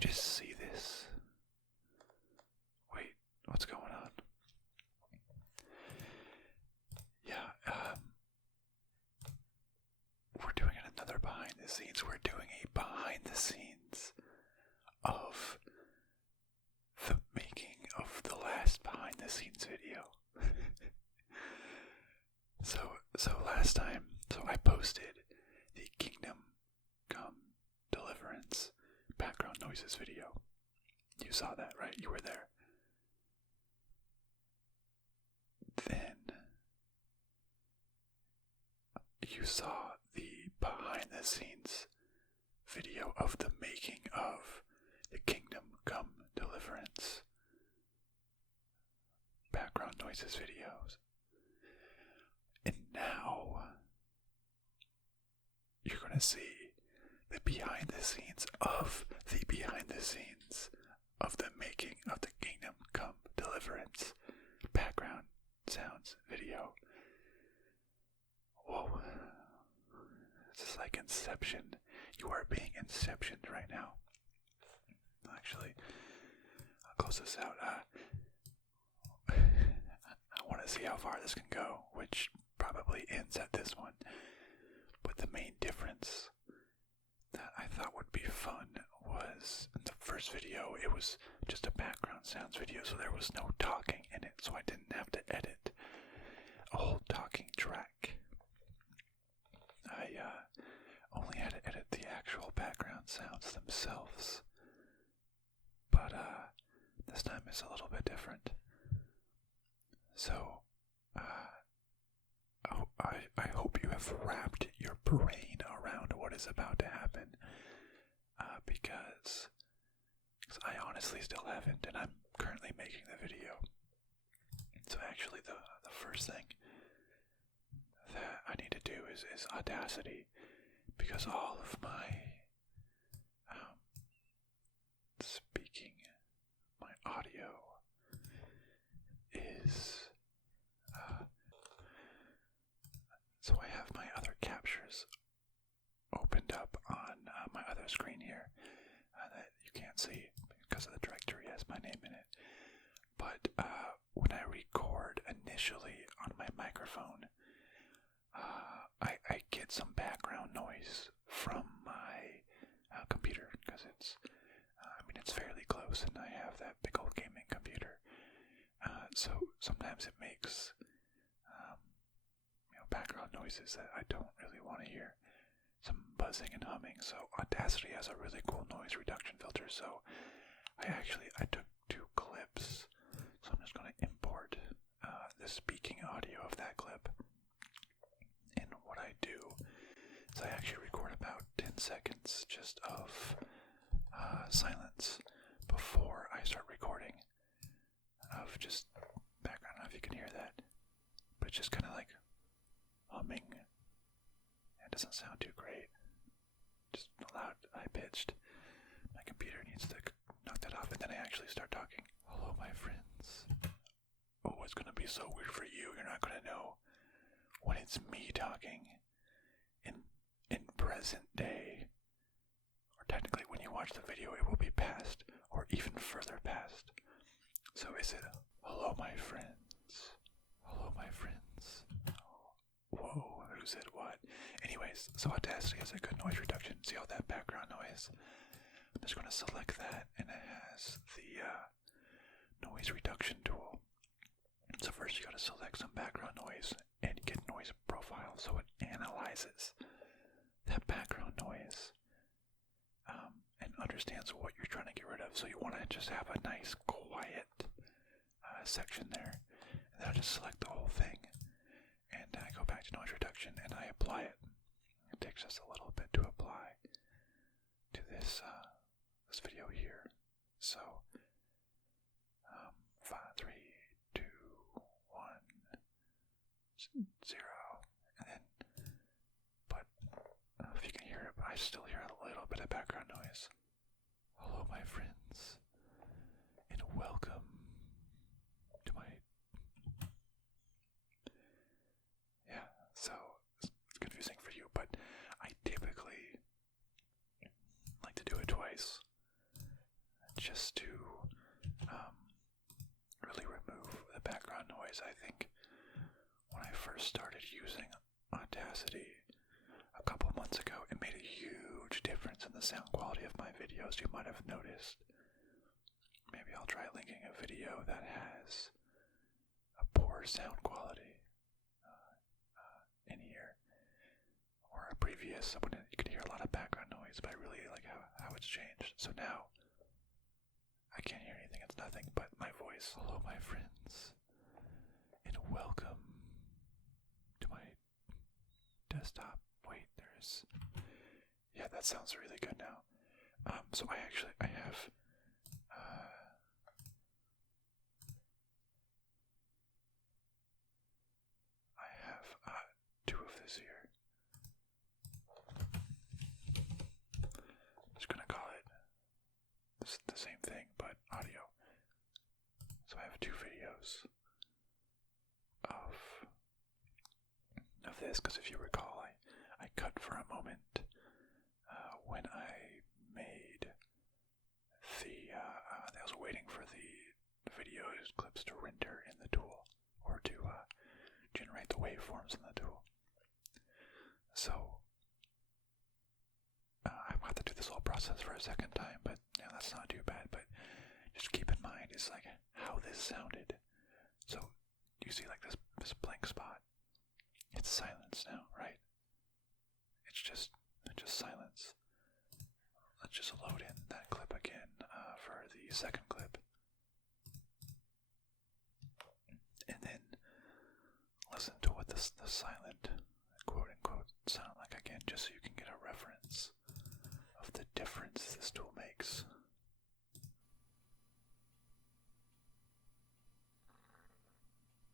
just see this? Wait, what's going on? Yeah, we're doing another behind the scenes. We're doing a behind the scenes of the making of the last behind the scenes video. So last time, I posted the Kingdom Come Deliverance background noises video. You saw that, right? You were there. Then you saw the behind the scenes video of the making of the Kingdom Come Deliverance background noises videos. And now you're going to see the behind the scenes of the behind the scenes of the making of the Kingdom Come Deliverance background sounds video. Whoa. This is like Inception. You are being Inceptioned right now. Actually, I'll close this out. I want to see how far this can go, which probably ends at this one. But the main difference that I thought would be fun was in the first video, it was just a background sounds video, so there was no talking in it, so I didn't have to edit a whole talking track. I only had to edit the actual background sounds themselves. But this time it's a little bit different. So, I hope you have wrapped your brain around what is about to happen, because I honestly still haven't, and I'm currently making the video. So actually the first thing that I need to do is Audacity, because all of my speaking, my audio is so I have my other captures opened up on my other screen here that you can't see because of the directory has my name in it. But when I record initially on my microphone, I get some background noise from my computer, because it's fairly close, and I have that big old gaming computer. So sometimes it makes background noises that I don't really want to hear. Some buzzing and humming. So Audacity has a really cool noise reduction filter. So I took 2 clips. So I'm just going to import the speaking audio of that clip. And what I do is I actually record about 10 seconds just of silence before I start recording, of just background. I don't know if you can hear that, but it's just kind of like humming. It doesn't sound too great, just loud, high-pitched. My computer needs to knock that off, and then I actually start talking. Hello, my friends. Oh, it's going to be so weird for you. You're not going to know when it's me talking in present day. Or technically, when you watch the video, it will be past, or even further past. So is it, hello, my friends? Hello, my friends? Whoa, who said what? Anyways, so Audacity has a good noise reduction. See all that background noise? I'm just going to select that, and it has the noise reduction tool. So first you got to select some background noise and get noise profile, so it analyzes that background noise and understands what you're trying to get rid of. So you want to just have a nice quiet section there, and then I just select the whole thing, and I go back to noise reduction and I apply it. It takes just a little bit to apply to this video here. So 5, 3, 2, 1, 0, and then, but if you can hear it, but I still hear a little bit of background noise. Hello, my friends, and welcome to my, so it's confusing for you, but I typically like to do it twice, noise. I think when I first started using Audacity a couple months ago, it made a huge difference in the sound quality of my videos. You might have noticed. Maybe I'll try linking a video that has a poor sound quality in here, or a previous one. You could hear a lot of background noise, but I really like how it's changed. So now I can't hear anything. It's nothing but my voice. Hello, my friends, and welcome to my desktop. Wait, yeah, that sounds really good now. So I have two of this here. I'm just gonna call it the same thing, but audio. So I have two videos of this, because if you recall, I cut for a moment when I made I was waiting for the video clips to render in the tool, or to generate the waveforms in the tool. So I'm about to do this whole process for a second time, but that's not too bad. But just keep in mind is like how this sounded. So you see like this blank spot. It's silence now, right? It's just silence. Let's just load in that clip again for the second clip. And then listen to what the silent quote unquote sound like again, just so you can get a reference of the difference this tool makes.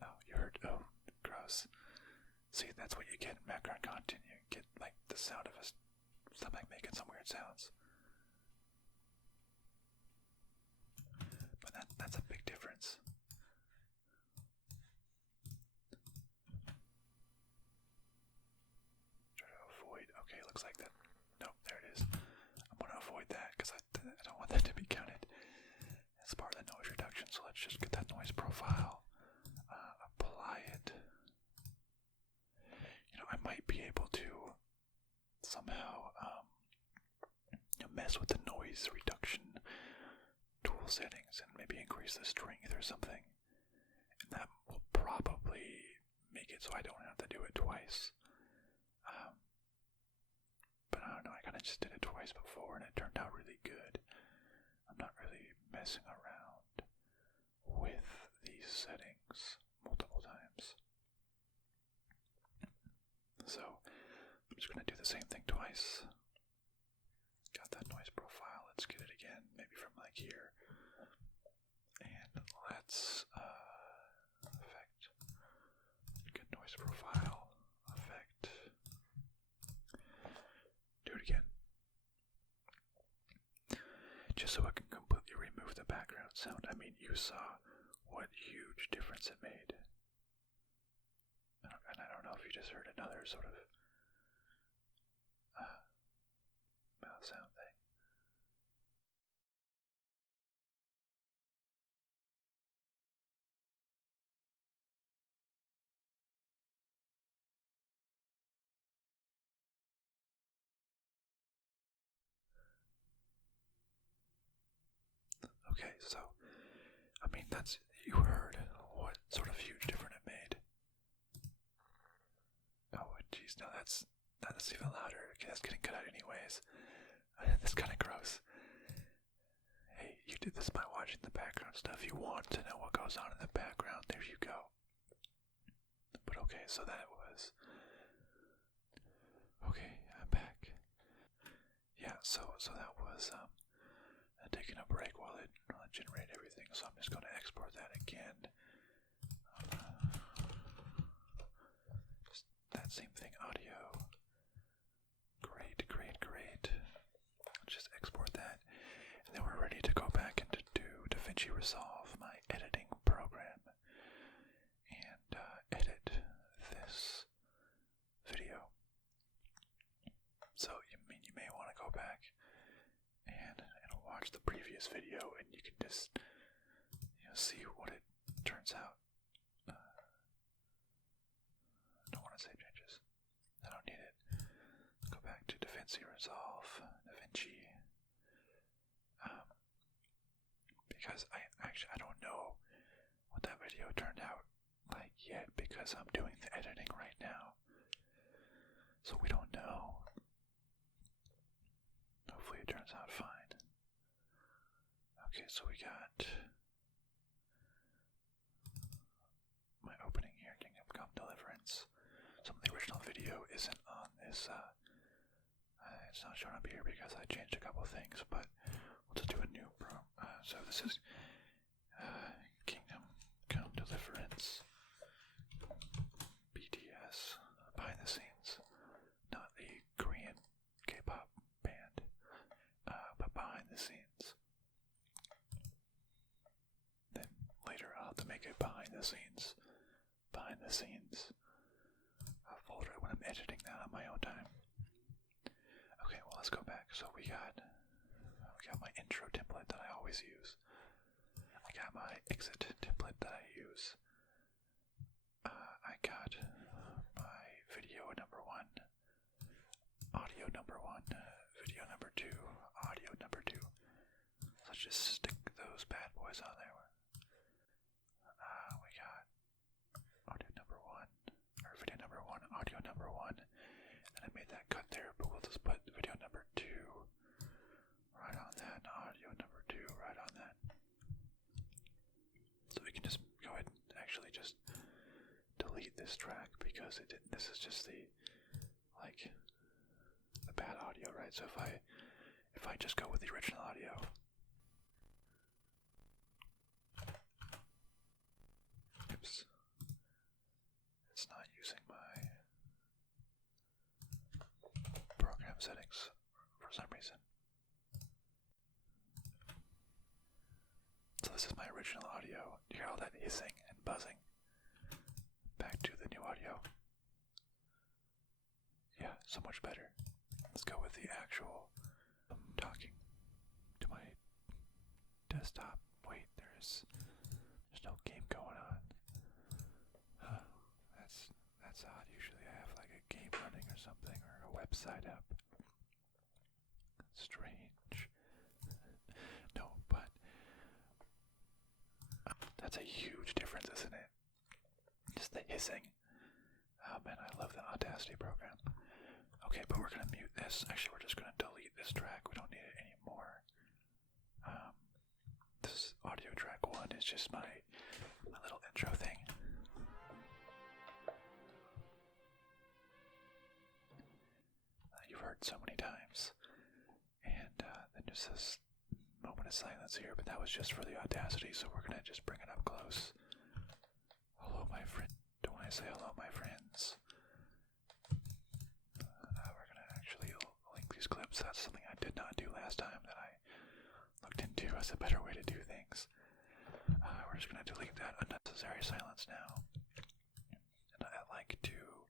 Oh, you heard? Oh, gross. See, that's what you get in background content. You get like the sound of a stomach making some weird sounds. But that's a big difference. Try to avoid. Okay, looks like that. Nope, there it is. I'm going to avoid that because I don't want that to be counted as part of the noise reduction. So let's just get that noise profile. Apply it. I might be able to somehow mess with the noise reduction tool settings and maybe increase the strength or something. And that will probably make it so I don't have to do it twice. But I don't know, I kind of just did it twice before and it turned out really good. I'm not really messing around with these settings multiple times. So I'm just going to do the same thing twice. Got that noise profile. Let's get it again, maybe from like here. And let's effect. Get noise profile. Effect. Do it again. Just so I can completely remove the background sound. I mean, you saw what huge difference it made. And I don't know if you just heard another sort of mouth sound thing. Okay, so, I mean, you heard what sort of huge difference it made. Oh, jeez, no, that's even louder. Okay, that's getting cut out anyways. That's kind of gross. Hey, you did this by watching the background stuff. You want to know what goes on in the background. There you go. But okay, so that was... Okay, I'm back. Yeah, so that was taking a break while it generated everything. So I'm just going to export that again. Just that same thing, audio. Great. Let's just export that. And then we're ready to go back into DaVinci Resolve, my editing program, and edit this video. So you may want to go back and watch the previous video, and you can just see what it turns out DaVinci Resolve, DaVinci, because I don't know what that video turned out like yet, because I'm doing the editing right now, so we don't know. Hopefully it turns out fine. Okay, so we got my opening here, Kingdom Come Deliverance. Some of the original video isn't on this, it's not showing up here because I changed a couple things, but we'll just do a new so this is Kingdom Come Deliverance BTS behind the scenes, not the Korean K-pop band, but behind the scenes. Then later I'll have to make it behind the scenes folder when I'm editing that on my own time. Okay, well, let's go back. So we got my intro template that I always use. I got my exit template that I use. I got my video number 1, audio number 1, video number 2, audio number 2. Let's just stick those bad boys on there. We got audio number 1, or video number 1, audio number 1, and I made that cut there, but we'll just put video number 2 right on that, and audio number 2 right on that. So we can just go ahead and actually just delete this track, because it didn't, this is just the bad audio, right? So if I just go with the original audio, oops, it's not using my program settings for some reason. So this is my original audio. You hear all that hissing and buzzing? Back to the new audio. Yeah, so much better. Let's go with the actual talking to my desktop. Wait, there's no game going on. That's odd. Usually I have like a game running or something, or a website up. Strange. No, but that's a huge difference, isn't it? Just the hissing. Oh man, I love the Audacity program. Okay, but we're gonna mute this. Actually, we're just gonna delete this track. We don't need it anymore. This audio track 1 is just my little intro thing. You've heard so many times. And then just this moment of silence here, but that was just for the Audacity, so we're gonna just bring it up close. Hello, my friend. Don't want to say hello, my friends. We're gonna actually link these clips. That's something I did not do last time that I looked into as a better way to do things. We're just gonna delete that unnecessary silence now. And I like to,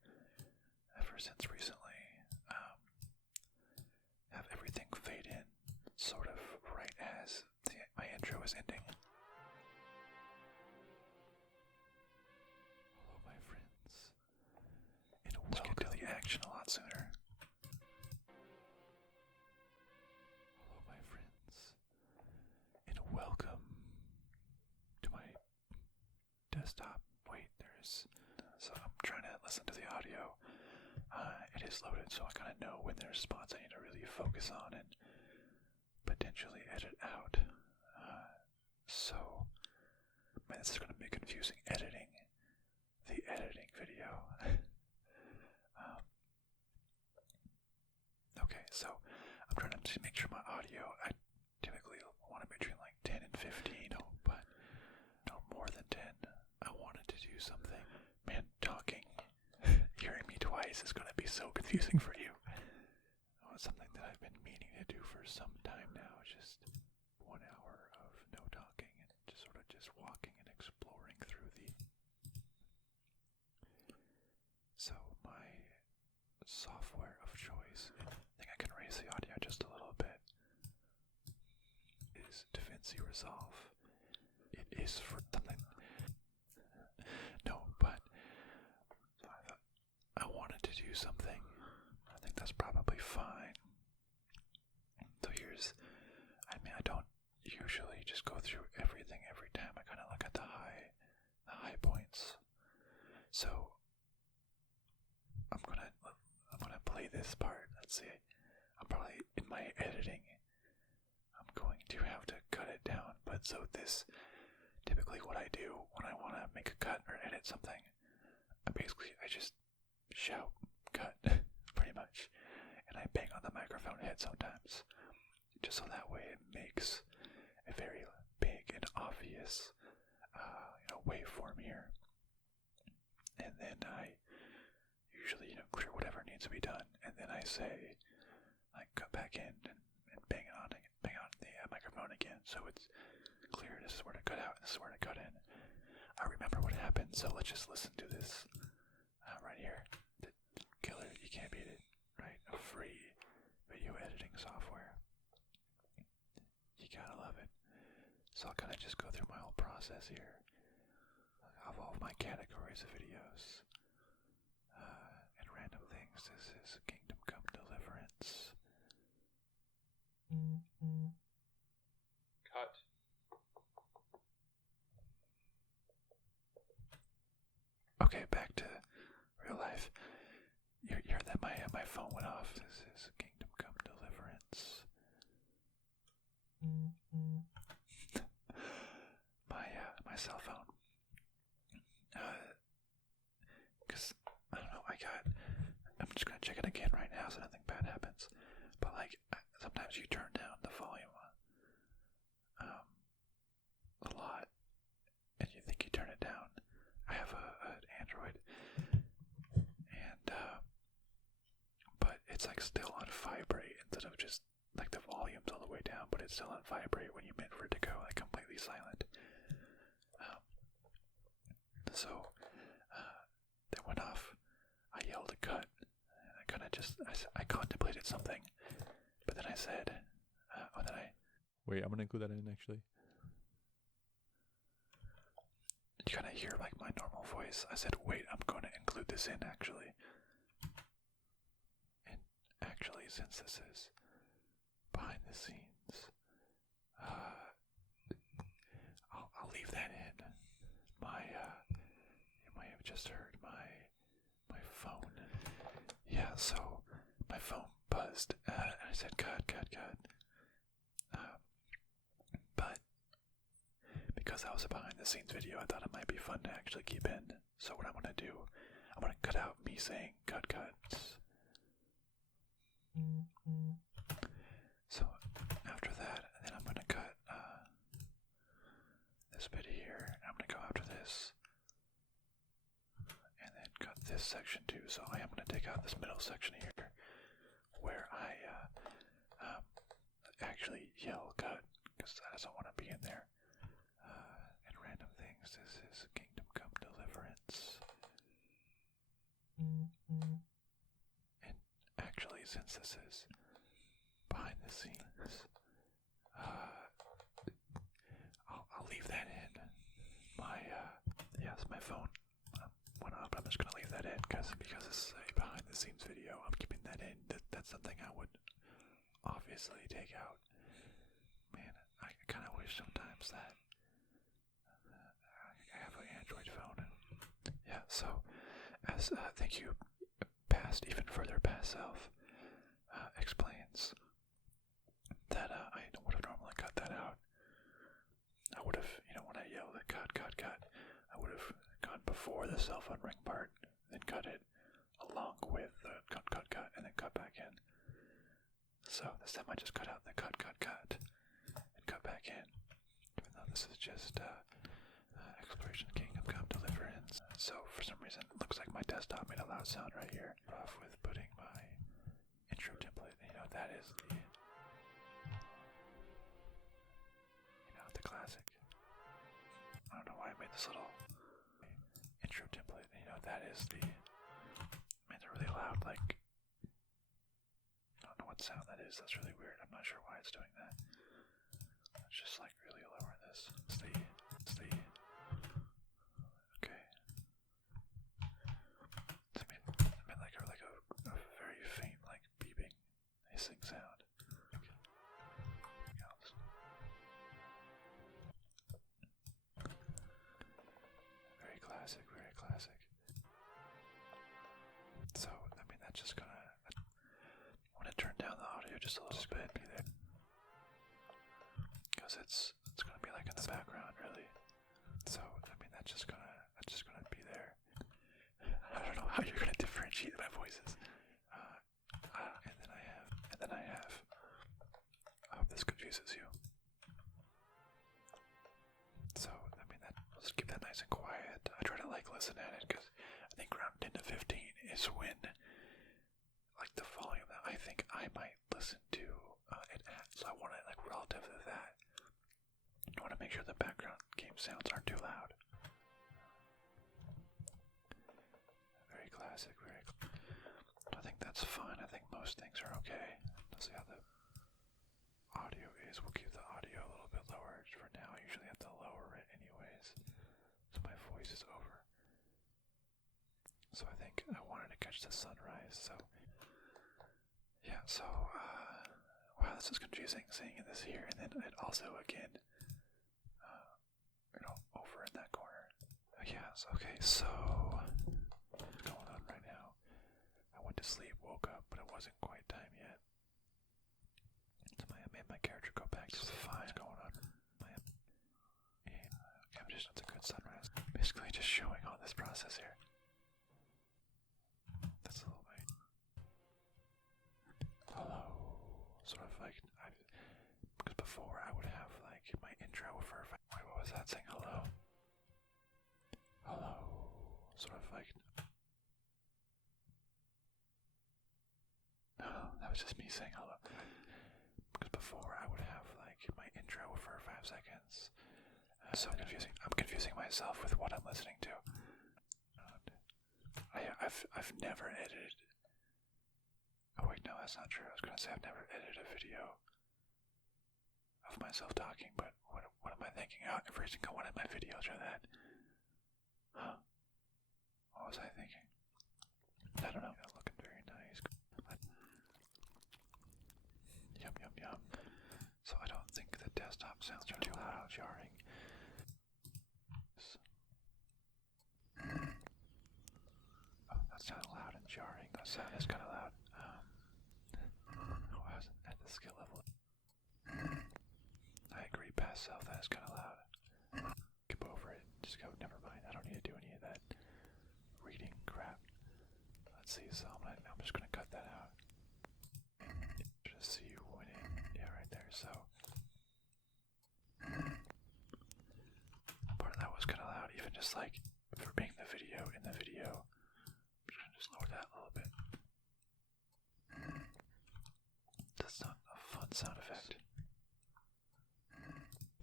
ever since recently, have everything fade in sort of right as my intro is ending. Hello, my friends. And let's get to the action a lot sooner. Hello, my friends. And welcome to my desktop. Wait, so I'm trying to listen to the audio. It is loaded, so I kind of know when there's spots I need to really focus on and potentially edit out. So, man, this is going to be confusing editing the editing video. Okay, so I'm trying to make sure my audio, I typically want it between like 10 and 15, but no more than 10. I wanted to do something. Man, talking, hearing me twice is going to be so confusing for you. It's something that I've been meaning to do for some time now, just 1 hour of no talking and just sort of just walking and exploring through the... So my software of choice, I think I can raise the audio just a little bit, is DaVinci Resolve. It is for something... No, but I thought I wanted to do something. I think that's probably fine. usually just go through everything every time. I kind of look at the high points. So I'm gonna play this part. Let's see. I'm probably in my editing. I'm going to have to cut it down. But so this, typically what I do when I want to make a cut or edit something, I just shout cut pretty much, and I bang on the microphone head sometimes, just so that way it makes a very big and obvious, waveform here. And then I usually, clear whatever needs to be done, and then I say, like, cut back in and bang on the microphone again, so it's clear. This is where to cut out, and this is where to cut in. I remember what happened, so let's just listen to this right here. The killer, you can't beat it, right? A free video editing software. You gotta love it. So I'll kind of just go through my whole process here of all of my categories of videos and random things. This is Kingdom Come Deliverance. Cut. Okay, back to real life. You heard that my phone went off. This is Kingdom Come Deliverance. My cell phone. Cause I don't know. I'm just gonna check it again right now so nothing bad happens. But sometimes you turn down the volume a lot, and you think you turn it down. I have an Android, and but it's still on vibrate instead of just the volume's all the way down, but it's still on vibrate when you meant for it to go completely silent. So that went off. I yelled a cut, and I kind of I contemplated something, but then I said, Wait, I'm gonna include that in actually. You kind of hear my normal voice. I said, wait, I'm going to include this in actually. And actually, since this is behind the scenes, I'll leave that in. You might have just heard my phone. Yeah, so my phone buzzed, and I said, cut. But because that was a behind the scenes video, I thought it might be fun to actually keep in. So what I'm going to do, I'm going to cut out me saying cuts. So after that, then I'm going to cut this bit here, and I'm going to go after this, and then cut this section too. So I am going to take out this middle section here, where I actually yell cut, because that doesn't want to be in there. And random things. This is Kingdom Come Deliverance. And actually, since this is behind the scenes, I'll leave that in. My phone went up. I'm just gonna leave that in because this is a behind the scenes video. I'm keeping that in. That's something I would obviously take out. Man, I kind of wish sometimes that I have an Android phone. Yeah, so as thank you, even further past self explains that I would have normally cut that out. I would have, when I yelled at cut, I would have gone before the cell phone ring part, then cut it along with the cut, and then cut back in. So this time I just cut out the cut, and cut back in. Even though this is just Exploration Kingdom Come Deliverance. So for some reason it looks like my desktop made a loud sound right here. Off with putting my intro template. That is the classic. I don't know why I made this little intro template. That is they're really loud. I don't know what sound that is. That's really weird. I'm not sure why it's doing that. Let's just really lower this. It's the okay. It's made a very faint beeping hissing sound. just gonna, I'm gonna turn down the audio just a little bit, because it's gonna be like in the background, really. So I mean, that's just gonna be there. I don't know how you're gonna differentiate my voices. And then I have. I hope this confuses you. So I mean, let's keep that nice and quiet. I try to like listen at it because I think around 10 to 15 is when, like, the volume that I think I might listen to it at. So I want it like relative to that. I want to make sure the background game sounds aren't too loud. Very classic, I think that's fine. I think most things are okay. Let's see how the audio is. We'll keep the audio a little bit lower for now. I usually have to lower it anyways, so my voice is over. So I think I wanted to catch the sunrise, so yeah, so wow, this is confusing seeing this here, and then it also again over in that corner. Yes, okay, so what's going on right now? I went to sleep, woke up, but it wasn't quite time yet. So I made my character go back to sleep. What's going on? That's a good sunrise. Basically just showing all this process here. That's a little bit. Hello. Sort of like, because before I would have like my intro for, wait, what was that saying? Hello. Hello. Sort of like, no, that was just me saying hello. Because before I would have like my intro for 5 seconds. So confusing. I'm confusing myself with what I'm listening to. I've never edited. Oh wait, no, that's not true. I was gonna say I've never edited a video of myself talking, but what am I thinking? Every single one of my videos are that. Huh? What was I thinking? I don't know. Looking very nice. Yum yum yum. So I don't think the desktop sounds are too loud, jarring. Oh, that sounded loud and jarring. That sound is kind of loud. I wasn't at the skill level. I agree, past self, that is kind of loud. Skip over it. Just go, never mind. I don't need to do any of that reading crap. Let's see, so I'm just going to cut that out. Just see you winning. Yeah, right there, so. Part of that was kind of loud, even just like for being the video in the video. I'm just gonna lower that a little bit. That's not a fun sound effect.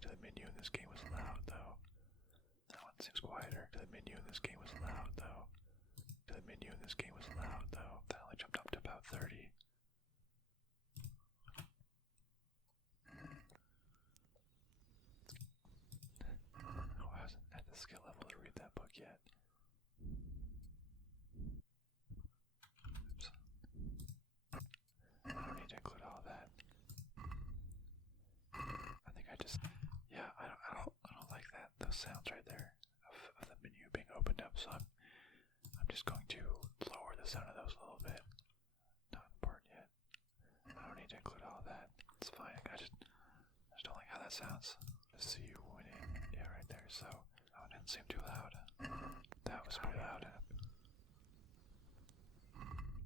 The menu in this game was loud though. That one seems quieter. The menu in this game was loud though. The menu in this game was loud though. That only jumped up to about 30. I wasn't at the skill level to read that book yet. Oops. I don't need to include all that. I think I just, yeah, I don't like that. Those sounds right there of the menu being opened up. So I'm just going to lower the sound of those a little bit. Not important yet. I don't need to include all that. It's fine. I just don't like how that sounds. Just see you winning. Yeah, right there. So, oh, it didn't seem too loud. That was pretty loud. I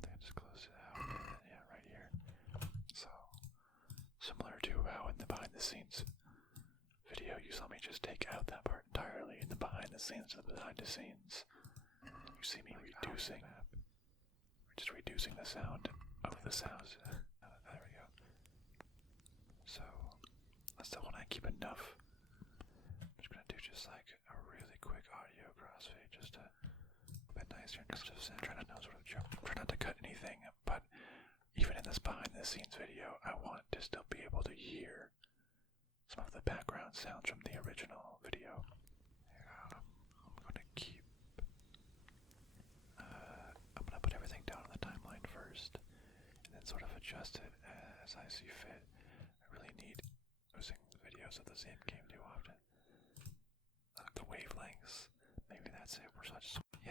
think I just closed it out. And then, yeah, right here. So, similar to how in the behind the scenes video, you saw me just take out that part entirely in the behind the scenes of the behind the scenes. You see me reducing, just reducing the sound of the sounds. There we go. So, that's the one I keep enough. I'm just gonna do just like a really quick audio crossfade, just to a bit nicer and just try not to try not to cut anything. But even in this behind the scenes video, I want to still be able to hear some of the background sounds from the original video. I'm gonna keep. I'm gonna put everything down on the timeline first, and then sort of adjust it as I see fit. I really need using videos of the same game too often. The wavelengths, maybe that's it.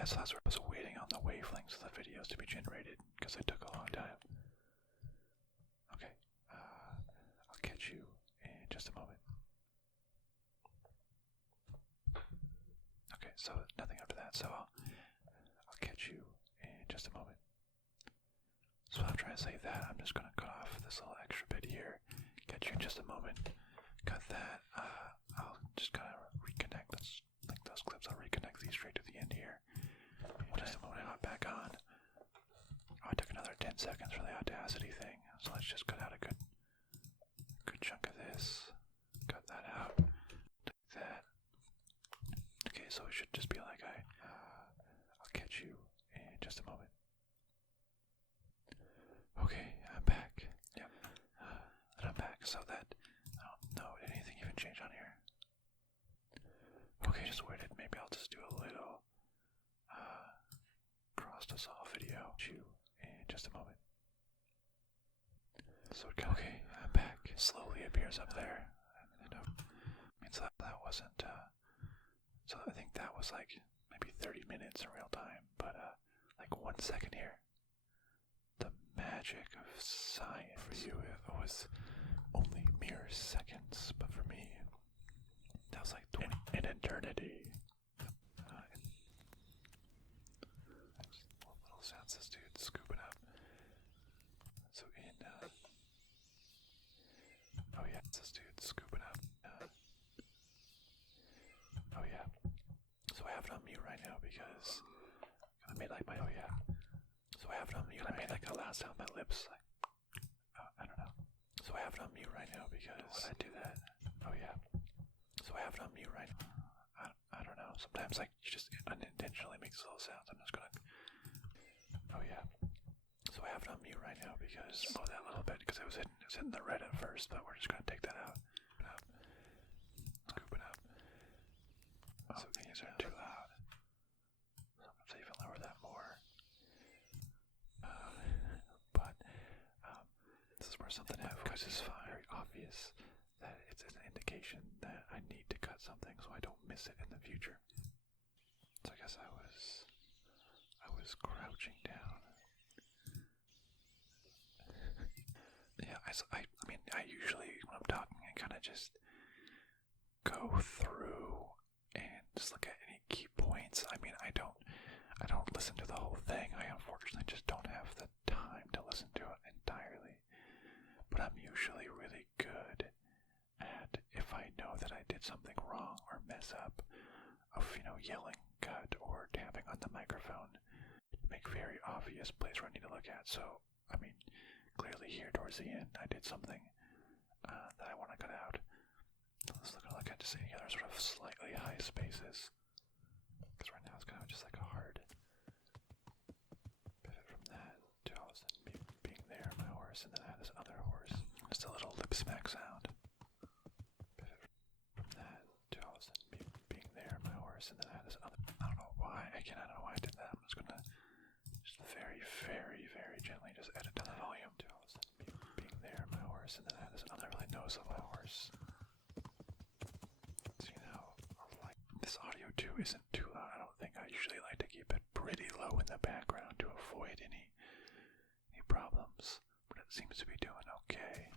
So that's where I was waiting on the wavelengths of the videos to be generated, because it took a long time. Okay, I'll catch you in just a moment. Okay, so nothing after that, so I'll catch you in just a moment. So after I say that, I'm just going to cut off this little extra bit here, catch you in just a moment, cut that, I'll just kind of reconnect, let's link those clips, I'll reconnect these straight to the end here. When I hop back on, I took another 10 seconds for the Audacity thing, so let's just cut out a good chunk of this, cut that out, take that. Okay, so it should just be like I'll catch you in just a moment. Okay, I'm back. Yep. And I'm back, so that, no, did anything even change on here? Okay, just waited, maybe I'll just do a little, cross dissolve video. You in just a moment. So it okay, I'm back. It slowly appears up there. Means that wasn't, so I think that was like maybe 30 minutes in real time, but like 1 second here. The magic of science. For you, it was only mere seconds, but for me, that was like an eternity. Little sounds this dude scooping up. So oh yeah, it's this dude scooping up. Oh yeah. So I have it on mute right now because I made like my, oh yeah. So I have it on mute. I made like a loud sound with my lips. Like, I don't know. So I have it on mute right now because when I do that, oh yeah. So I have it on mute right now. I don't know. Sometimes like you just unintentionally make little sounds. I'm just gonna, oh yeah. So I have it on mute right now because, oh that little bit, because it was hitting the red at first, but we're just gonna take that out. Scooping up. Oh, so things are too loud. Sometimes I even lower that more. But this is where something happens because it's very obvious that it's an indication that I need to cut something so I don't miss it in the future. So I guess I was crouching down. Yeah, I mean, I usually, when I'm talking, I kind of just go through and just look at any key points. I mean, I don't listen to the whole thing. I unfortunately just don't have the time to listen to it entirely. But I'm usually really good at, if I know that I did something wrong or mess up, of, yelling, cut, or tapping on the microphone, make very obvious place where I need to look at. So, I mean, clearly here towards the end, I did something that I want to cut out. Let's look at just any other sort of slightly high spaces. Because right now it's kind of just like a hard pivot from that to all of a sudden being there, my horse, and then I have this other horse. Just a little lip smack sound. Pivot from that to all of a sudden being there, my horse, and then I have this other. I don't know why. Again, I don't know why I did that. I'm just gonna just very, very, very gently just edit down the volume to all of a sudden being there, my horse, and then I have this other really nose of my horse. So, like this audio too isn't too loud. I don't think. I usually like to keep it pretty low in the background to avoid any problems, but it seems to be doing okay.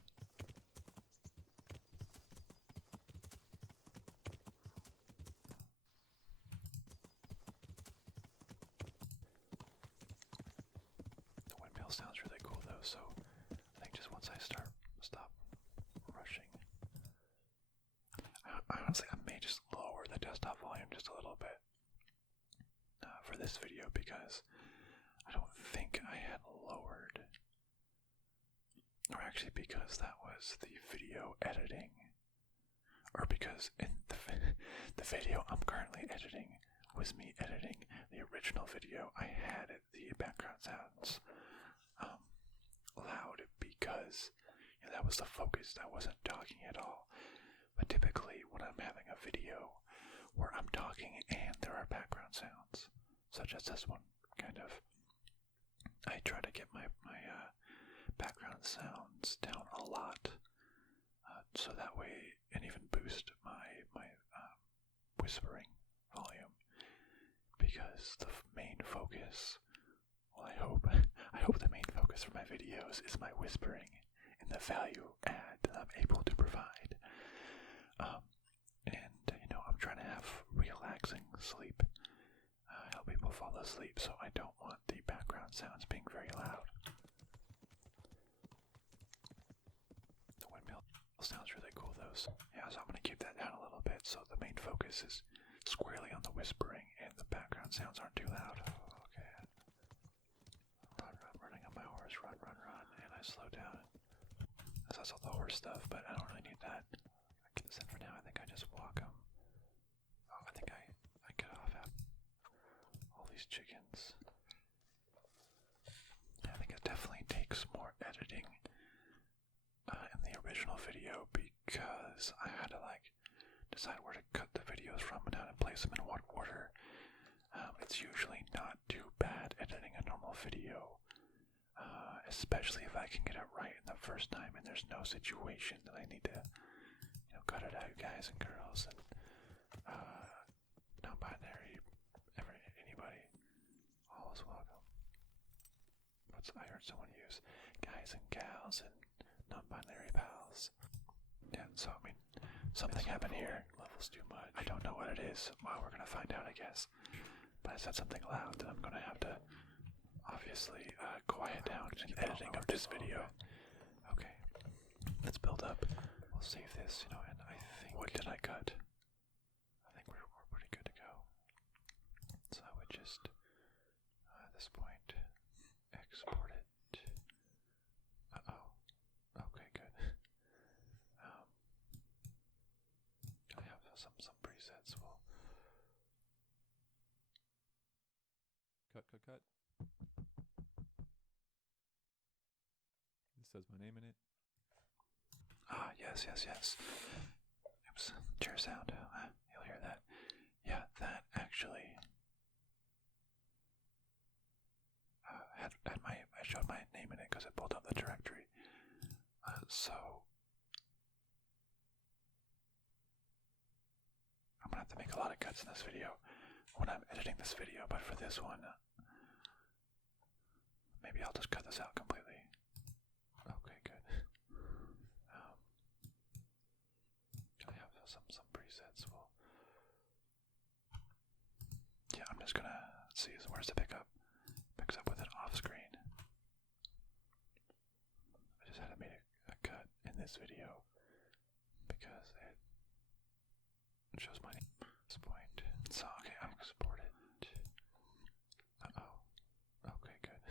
The windmill sounds really cool though, so I think just once I stop rushing, honestly, I may just lower the desktop volume just a little bit for this video because I don't think I had lowered, or actually because that was the video editing, or because in the video I'm currently editing was me editing the original video. I had the background sounds loud because that was the focus. I wasn't talking at all. But typically when I'm having a video where I'm talking and there are background sounds, such as this one, kind of, I try to get my background sounds down a lot, so that way, and even boost my whispering volume, because the main focus, well, I hope the main focus for my videos is my whispering and the value add that I'm able to provide. I'm trying to have relaxing sleep, help people fall asleep, so I don't want the background sounds being very loud. The windmill sounds really cool though, so I'm going to keep that down a little bit so the main focus is squarely on the whispering and the background sounds aren't too loud. Okay. Running on my horse, run, and I slow down. That's all the horse stuff, but I don't really need that. Except for now, I think I just walk them. Oh, I think I get off after all these chickens. Yeah, I think it definitely takes more editing in the original video because I had to decide where to cut the videos from and how to place them in what order. It's usually not too bad editing a normal video. Especially if I can get it right in the first time and there's no situation that I need to, cut it out, guys and girls, and non-binary, anybody, all is welcome. I heard someone use guys and gals and non-binary pals. Yeah, so something happened here. Levels too much. I don't know what it is. Well, we're gonna find out, I guess. But I said something loud that I'm gonna have to obviously quiet down in editing of this video. Okay, let's build up. We'll save this, and I think... What did I cut? I think we're pretty good to go. So I would just, at this point, export it. Uh-oh. Okay, good. I have some presets. Well, Cut. This says my name in it. Ah, yes. Oops, chair sound. You'll hear that. Yeah, that actually I showed my name in it because it pulled up the directory. So I'm gonna have to make a lot of cuts in this video when I'm editing this video, but for this one, maybe I'll just cut this out completely. Okay, good. I have some presets. Well, yeah, I'm just gonna see where's the pickup. Picks up with it off screen. I just had to make a cut in this video because it shows my name at this point. So okay, I'm export it. Okay, good.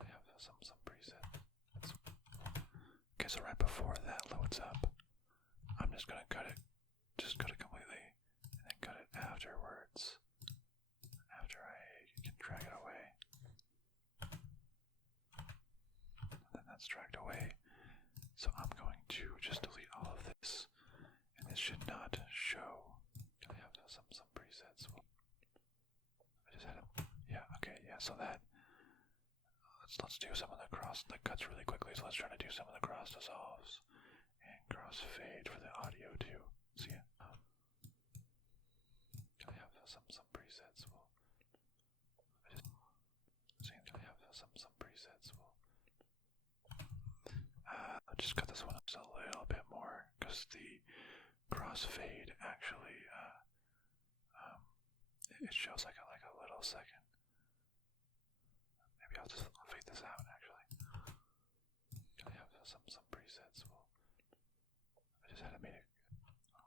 I have some preset. Okay, so right before that loads up, I'm just gonna cut it completely, and then cut it afterwards. After I can drag it away, and then that's dragged away. So I'm going to just delete all of this, and this should not show. I have some presets. I just had so that let's do some of the cuts really quickly. So let's try to do some of the cross dissolves and cross fade for the audio too. See ya. I have some presets. I have some presets. I'll just cut this one up just a little bit more because the crossfade actually it shows like a little second. Maybe I'll just fade this out actually. I have some presets. I just had to make it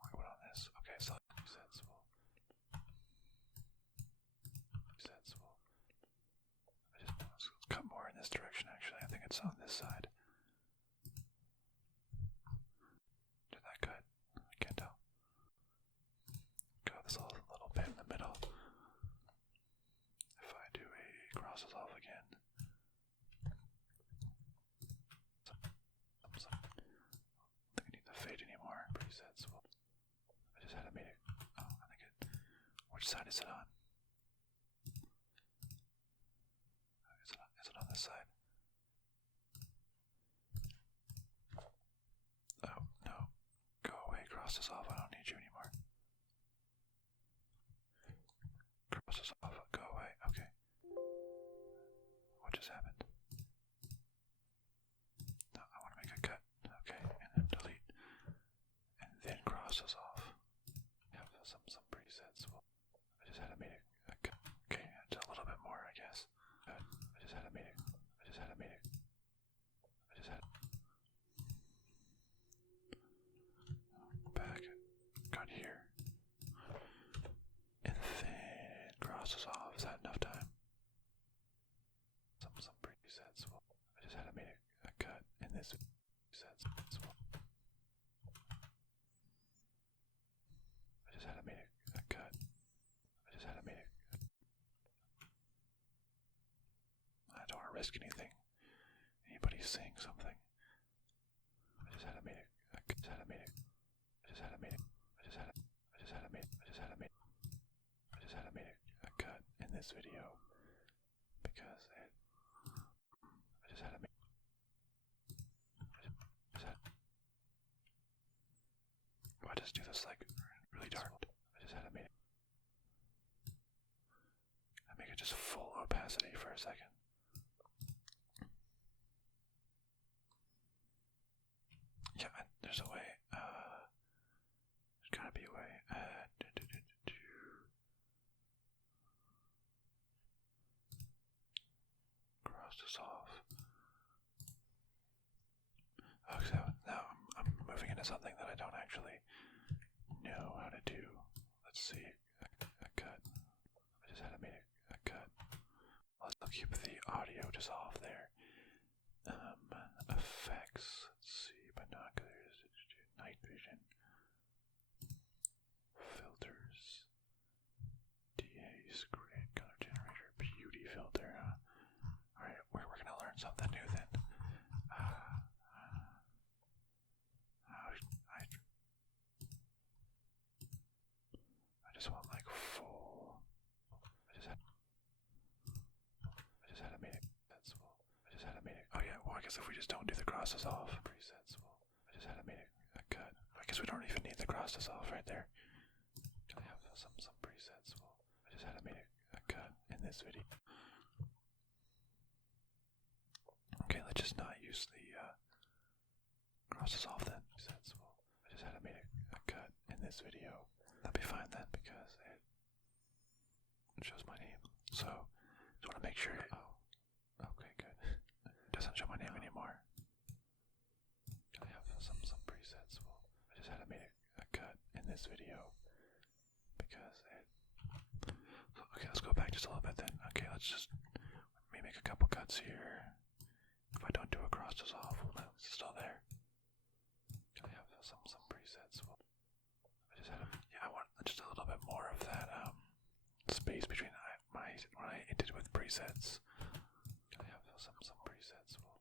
work on this. Okay, so presets. Let's cut more in this direction actually. I think it's on this side. Did that cut? I can't tell. Got this a little bit in the middle. If I do a cross dissolve again. I don't think I need the fade anymore. Presets. I just had to make it. Oh, I think it. Which side is it on? Is it on this side? Oh, no. Go away, cross dissolve. I don't need you anymore. Cross dissolve. Go away. Okay. this presets as well. I just had to make a cut. I just had to make a... I don't want to risk anything. Anybody saying something. I just had to make a... I just had to make a... I just had to make a... I just had to... I just had to make... I just had to make... I just had to make a cut in this video because it... I just had to make... I just do this like really dark. I just had to make it. I make it just full opacity for a second. Yeah, there's a way. There's gotta be a way. Cross this off. Okay, so now I'm moving into something that I don't actually know how to do. Let's see. A cut. I just had to make a cut. I'll keep the audio just off there. Effects. Let's see. Binoculars. Night vision. Filters. DAs. Create color generator. Beauty filter. Alright, we're gonna learn something new then. I just want like full. I just had to make it. That's full. I just had to make it. Oh yeah. Well, I guess if we just don't do the crosses off, presets full. I just had to make a cut. I guess we don't even need the crosses off right there. I have some presets full. I just had to make a cut in this video. Okay, let's just not use the crosses off then. Presets full. I just had to make a cut in this video. That'll be fine then because it shows my name. So, just want to make sure. Oh, okay, good. It doesn't show my name anymore. I have some presets. Well, I just had to make a cut in this video because it. Okay, let's go back just a little bit then. Okay, let's just maybe make a couple cuts here. If I don't do a crosses off, well, it's still there. I have some presets. Well, I just had to. Yeah, I want just a little bit more of that space between when I did with presets. I have some presets. Well,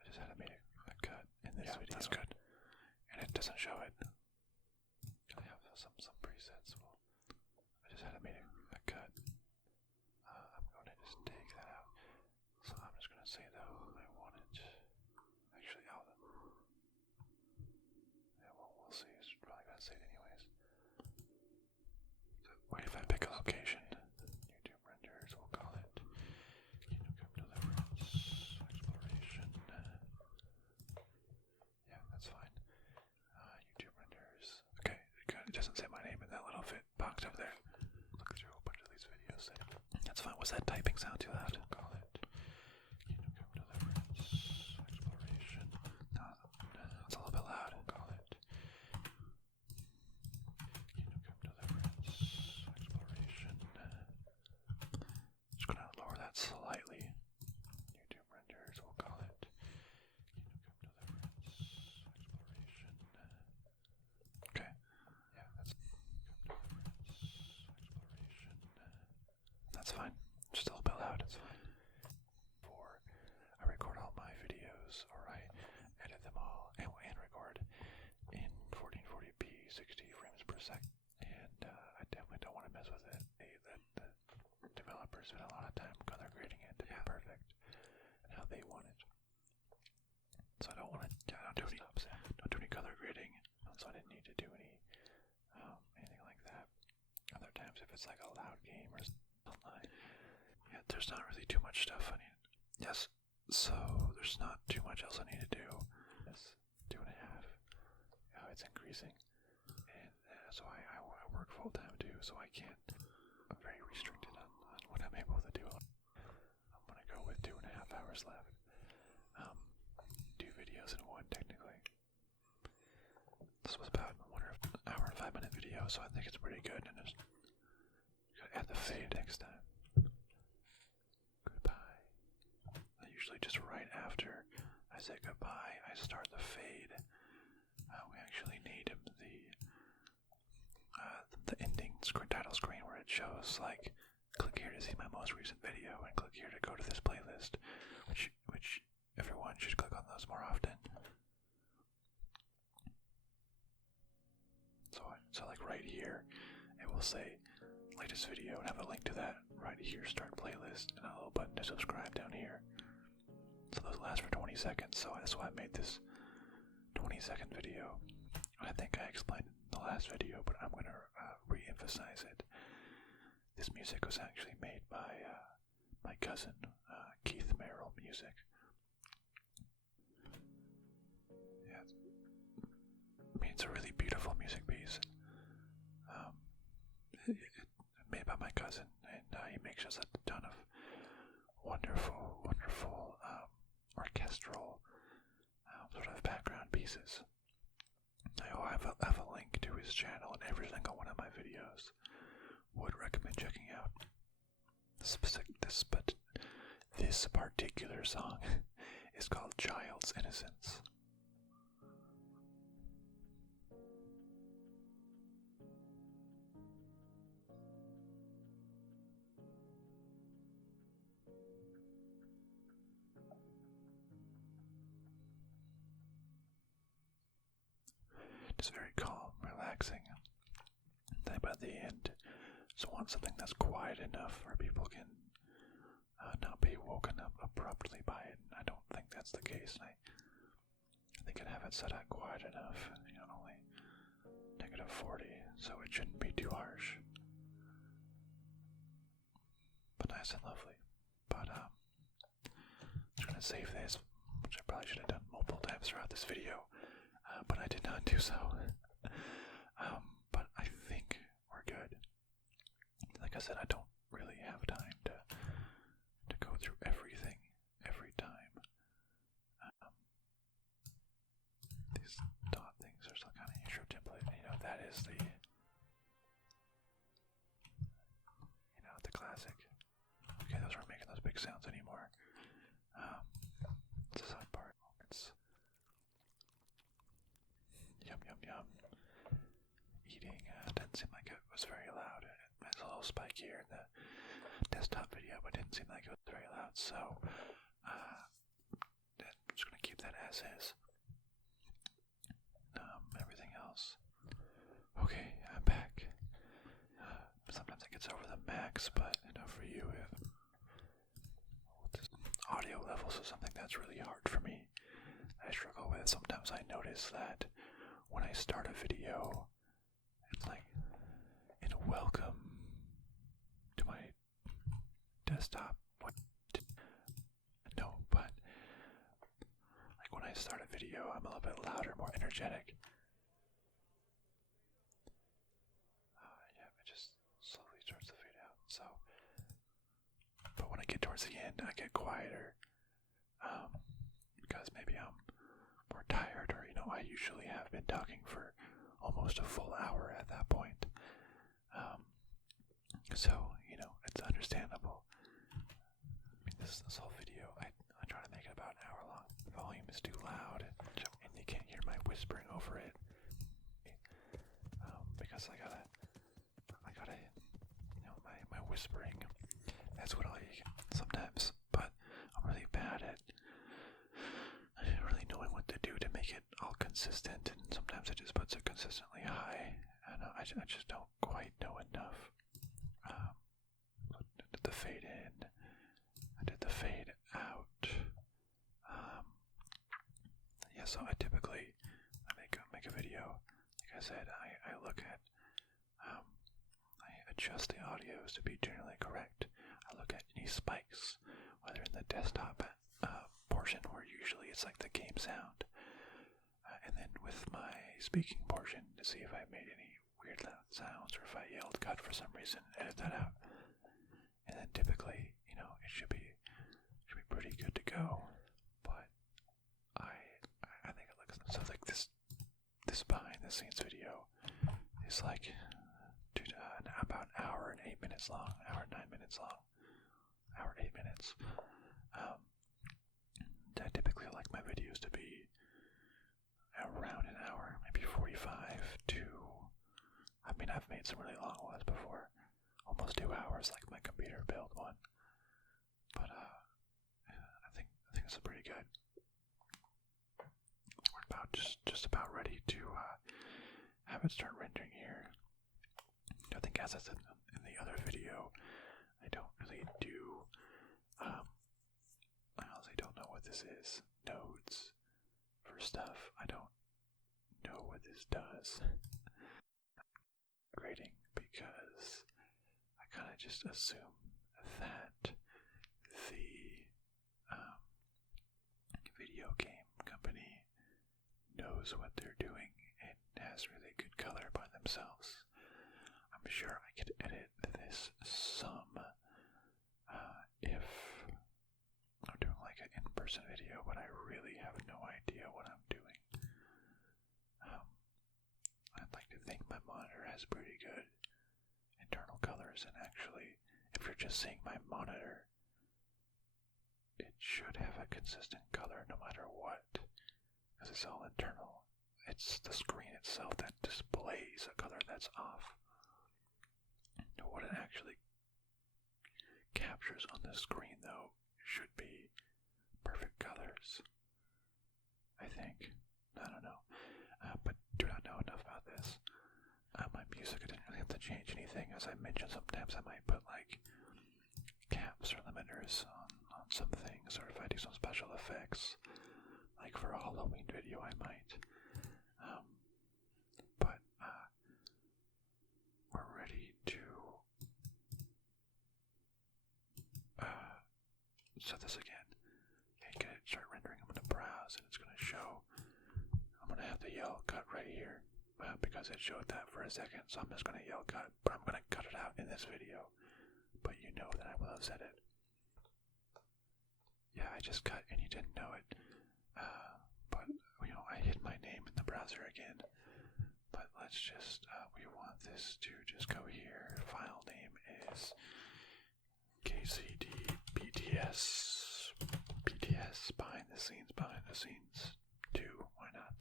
I just had to make a cut in this video. That's good. And it doesn't show it. I have some presets. Well, I just had to make a cut. I'm going to just take that out. So I'm just going to say though, I want it. Actually, yeah, well, we'll see. It's probably going to say it anyways. Wait, if I pick a location, YouTube renders, we'll call it Deliverance, Exploration. Yeah, that's fine. YouTube renders. Okay, good. It doesn't say my name in that little box over there. Look through a bunch of these videos. That's fine. Was that typing sound too loud? We'll call it Deliverance, Exploration. No, it's a little bit loud. We'll call it Deliverance, Exploration. Just gonna lower that slightly. YouTube renders, we'll call it Deliverance, Exploration. Okay. Yeah, that's Deliverance, Exploration. That's fine. Just a little bit loud. It's fine. Before I record all my videos, or I edit them all and record in 1440p, 60 frames per second. And I definitely don't want to mess with it. The developers spend a lot of time color grading it to be perfect and how they want it. So I don't want to. I don't do any color grading. So I didn't need to do anything like that. Other times, if it's like a loud game or something, yeah, there's not really too much stuff I need. Yes. So there's not too much else I need to do. It's 2.5. Oh, it's increasing. And so I work full time too, so I can't. I'm very restricted on what I'm able to do. I'm gonna go with 2.5 hours left. Do videos in one technically. This was about an hour and 5 minute video, so I think it's pretty good. And just gotta add the fade next time. Goodbye. I usually just right after I say goodbye, I start the fade. We actually need the ending title screen where it shows like, click here to see my most recent video, and click here to go to this playlist, which everyone should click on those more often. So like right here, it will say latest video and have a link to that. Right here, start playlist, and a little button to subscribe down here. So those last for 20 seconds, so that's why I made this 20-second video. I think I explained it in the last video, but I'm going to re-emphasize it. This music was actually made by my cousin, Keith Merrill Music. Yeah, I mean, it's a really beautiful music piece. Made by my cousin, and he makes us a ton of wonderful, orchestral sort of background pieces. I have a link to his channel in every single one of my videos. Would recommend checking out. This particular song is called Child's Innocence. It's very calm, relaxing. Then by the end, just want something that's quiet enough where people can not be woken up abruptly by it. And I don't think that's the case. I think I'd have it set at quiet enough, only -40, so it shouldn't be too harsh. But nice and lovely. But I'm just gonna save this, which I probably should have done multiple times throughout this video. But I did not do so. But I think we're good. Like I said, I don't really have time to go through everything every time. These dot things are still kind of intro template. That is the classic. Okay, those aren't making those big sounds anymore. It's a side part. It's yum yum yum. Eating didn't seem like it was very loud. There's a little spike here in the desktop video, but it didn't seem like it was very loud. So I'm just gonna keep that as is. Everything else. Okay, I'm back. Sometimes it gets over the max, but for you, audio levels is something that's really hard for me. I struggle with. Sometimes I notice that when I start a video, it's like, welcome to my desktop. No, but like when I start a video, I'm a little bit louder, more energetic. Yeah, it just slowly starts to fade out. So, but when I get towards the end, I get quieter. Because maybe I'm more tired, or I usually have been talking for almost a full hour at that point. So it's understandable. I mean, this whole video, I try to make it about an hour long. The volume is too loud, and you can't hear my whispering over it. Because I gotta, my whispering. That's what I sometimes. But I'm really bad at really knowing what to do to make it all consistent, and sometimes it just puts it consistently high, and I just don't quite know enough. I did the fade in, I did the fade out. Yeah, so I typically make a video. Like I said, I look at, I adjust the audios to be generally correct. I look at any spikes, whether in the desktop portion, where usually it's like the game sound, and then with my speaking portion to see if I made any weird loud sounds, or if I yelled cut for some reason, edit that out. And then typically, it should be pretty good to go. But I think it looks so. Like this behind the scenes video is like about an hour and 8 minutes long, hour and 9 minutes long, hour 8 minutes. I typically like my videos to some really long ones before. Almost 2 hours, like my computer built one. But I think this is pretty good. We're about just about ready to have it start rendering here. I think, as I said in the other video, I don't really do. I honestly don't know what this is. Nodes for stuff. I don't know what this does. Grading, because I kind of just assume that the video game company knows what they're doing and has really good color by themselves. I'm sure I could edit this some if I'm doing like an in-person video, but I really have no idea what I'm doing. I'd like to think my monitor has pretty good internal colors, and actually, if you're just seeing my monitor, it should have a consistent color no matter what, because it's all internal. It's the screen itself that displays a color that's off. What it actually captures on the screen, though, should be perfect colors, I think. I don't know, but do not know enough about this. My music, I didn't really have to change anything. As I mentioned, sometimes I might put like caps or limiters on some things, or if I do some special effects, like for a Halloween video I might. But we're ready to set this again and get it start rendering. I'm going to browse and it's going to show. I'm going to have the yellow cut right here because it showed that for a second, so I'm just going to yellow cut, but I'm going to cut it out in this video, but you know that I will have said it. Yeah, I just cut and you didn't know it, but you know, I hid my name in the browser again. But let's just, we want this to just go here. File name is KCD BTS behind the scenes 2. Why not?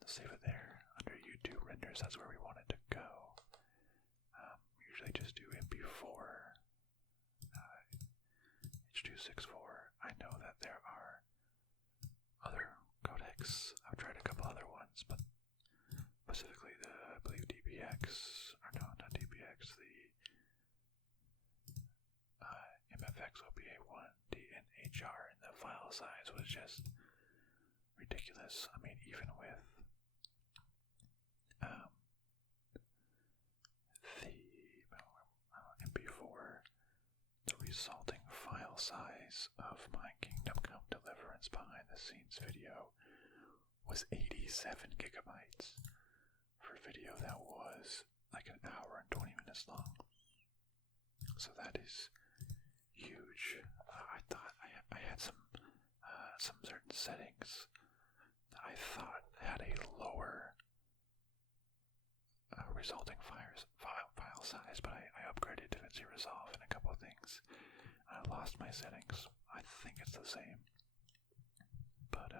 Let's save it there under YouTube renders. That's where we want it to go. Usually just do MP4, H.264. I know that there are other codecs. I've tried a couple other ones, but specifically I believe DBX, or no, not DBX, the MFX OPA1, DNHR, and the file size was just ridiculous. I mean, even with the MP4, the resulting file size of my Kingdom Come Deliverance behind the scenes video was 87 gigabytes for a video that was like an hour and 20 minutes long. So that is huge. I thought I had some certain settings that I thought had a lower resulting file size, but I upgraded to DaVinci Resolve and a couple of things. I lost my settings. I think it's the same, but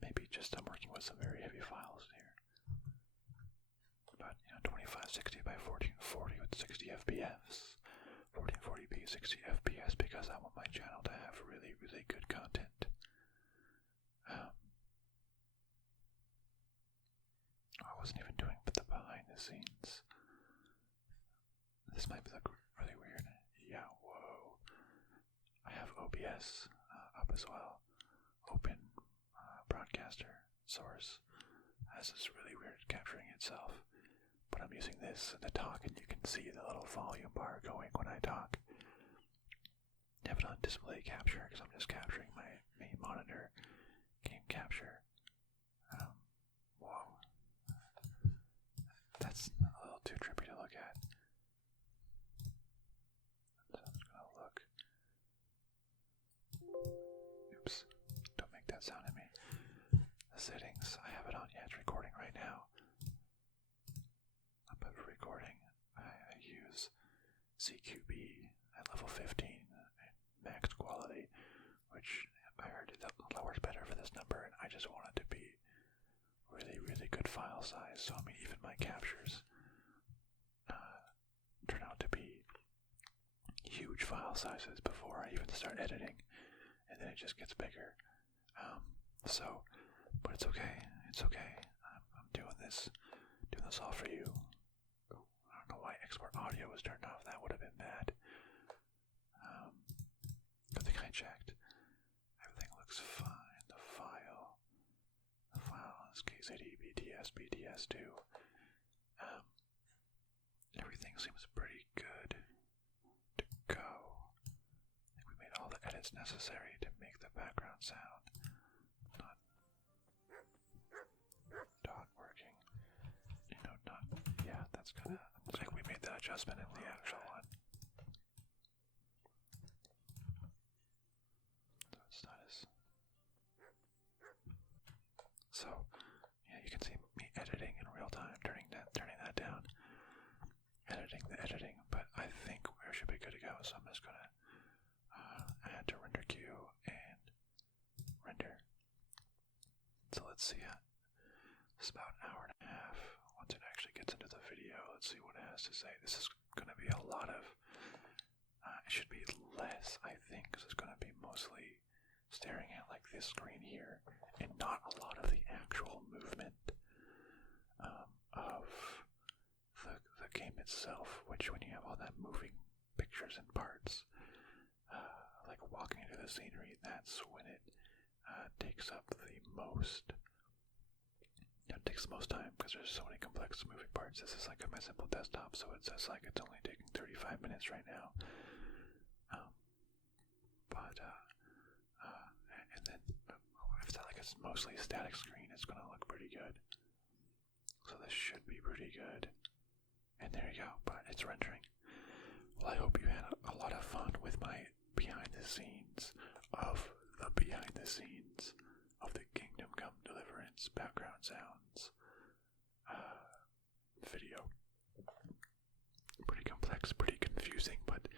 maybe just I'm working with some very heavy files here. But 2560 by 1440 with 60 FPS, 1440p 60 FPS, because I want my channel to have really, really good content. I wasn't even doing the behind the scenes. This might look really weird. Yeah, whoa. I have OBS up as well. Open broadcaster source. This is really weird capturing itself. But I'm using this to talk, and you can see the little volume bar going when I talk. I have it on display capture because I'm just capturing my main monitor. Game capture. Whoa. That's a little too trippy to look at. So I'm just gonna look. Oops. Don't make that sound at me. The settings, I have it on. Yeah, it's recording right now. Up at recording, I use CQB at level 15 and max quality, which I heard that lowers better for this number, and I just want it to be really, really good file size. So I mean, even my captures turn out to be huge file sizes before I even start editing, and then it just gets bigger. But it's okay. It's okay. I'm doing this all for you. I don't know why export audio was turned off. That would have been bad. Good thing I checked. Everything looks fine. The file is KZD, BTS, BTS2. Everything seems pretty good to go. I think we made all the edits necessary to make the background sound. Not working. Yeah, that's kind of. I think we made that adjustment in the actual one. Status. So, yeah, you can see me editing in real time, turning that down, editing the editing. But I think we should be good to go. So I'm just gonna add to render queue and render. So let's see it. It's about an hour and a half. Once it actually gets into the video, let's see what it has to say. This is going to be a lot of, it should be less, I think, because it's going to be mostly staring at like this screen here, and not a lot of the actual movement of the game itself, which when you have all that moving pictures and parts, like walking through the scenery, that's when it takes up the most. It takes the most time because there's so many complex moving parts. This is like on my simple desktop, so it says like it's only taking 35 minutes right now. And then if it's not like it's mostly a static screen, it's going to look pretty good. So this should be pretty good. And there you go, but it's rendering. Well, I hope you had a lot of fun with my behind the scenes of the Kingdom Come Deliverance background sounds video. Pretty complex, pretty confusing, but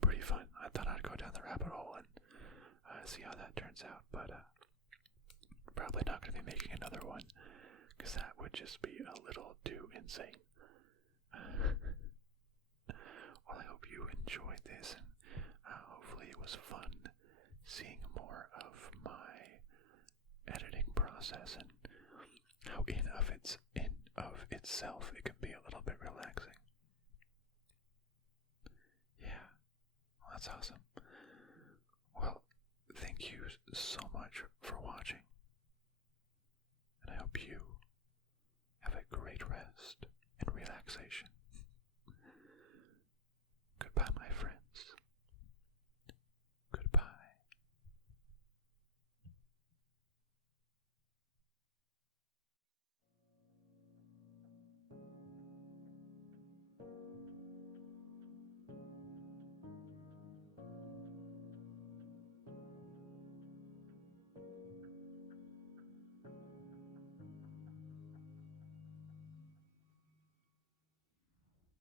pretty fun. I thought I'd go down the rabbit hole and see how that turns out, but probably not going to be making another one, because that would just be a little too insane. Well, I hope you enjoyed this, and hopefully it was fun seeing more of my editing process and how in of itself it can be a little bit relaxing. Yeah, well, that's awesome. Well, thank you so much for watching, and I hope you have a great rest and relaxation.